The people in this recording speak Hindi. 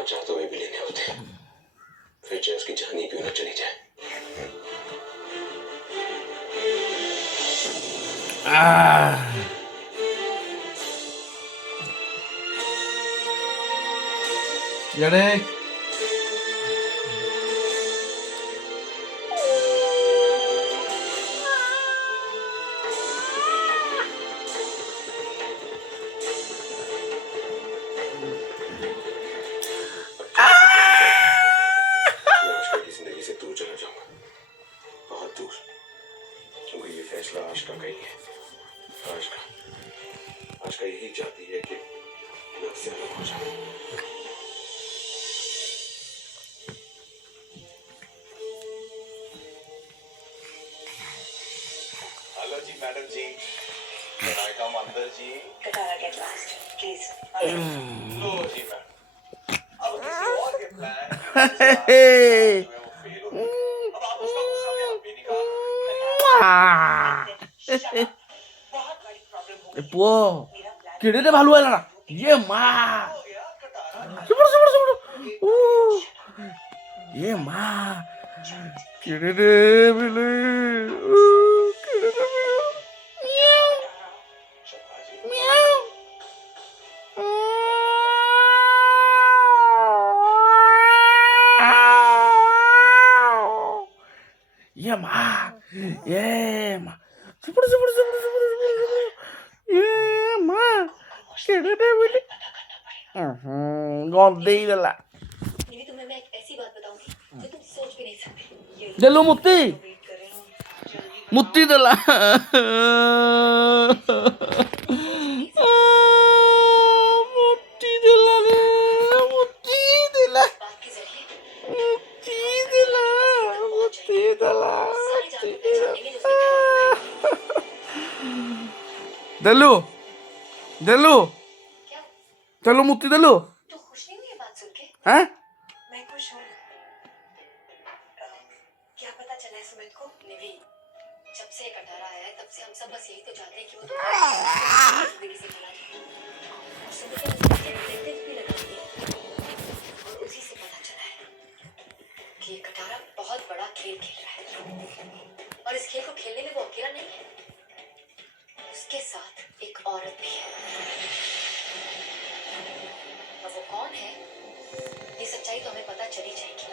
जहाँ चाहते हुए भी लेने होते, फिर चाहे उसकी जान ही क्यों ना चली जाए। Ready? मैं आशका की जिंदगी से दूर चला जाऊंगा, बहुत दूर, क्योंकि ये फैसला आशका का ही है। आशका यही चाहती है कि मैं उससे अलग हो जाऊं। Hello ji madam ji, I come अंदर जी। Katara gate last please. लो जी मैम, अब किसी और के प्लान Hey. जो है वो फेल होते हैं। अब आप उसका गुस्सा भी आप भी निकाल। Shut up. बहुत बड़ी प्रॉब्लम हो गई है। Wow. मेरा plan Kira dia malu lah. Ye ma. हो गया Katara. Super. Ye ma. Kira dia bilu. Kira dia bilu. Meow. शाबाशी। Meow. Ye ma. Ye ma. Super. Ye ma. Kira dia bilu. Gonde lah. मेरी तुम्हें मैं एक ऐसी बात बताऊंगी जो तुम सोच भी नहीं सकते। ये Dalo muti. वेट कर रहे हो, जल्दी Muti dala. Muti dala. Muti dala. इस बात के जरिए Muti dala. Muti dala. सारी जादू पहचानेंगे जो उसके घर Dalu. Dalu. क्या Dalu muti dalu. तू खुश नहीं हुई ये बात सुन के? Hah? मैं खुश हूँ। क्या पता चला है सुमित को? निवी, जब से ये कटारा आया है तब से हम सब बस यही तो चाहते हैं कि वो तुम्हारी जिंदगी से चला जाए। और सुमित ने मुझे detective भी लगा दिया और उसी से पता चला है कि ये कटारा बहुत बड़ा खेल खेल रहा है और इस खेल को खेलने में वो अकेला नहीं है, उसके साथ एक औरत भी है। और वो कौन है ये सच्चाई तो हमें पता चली जाएगी।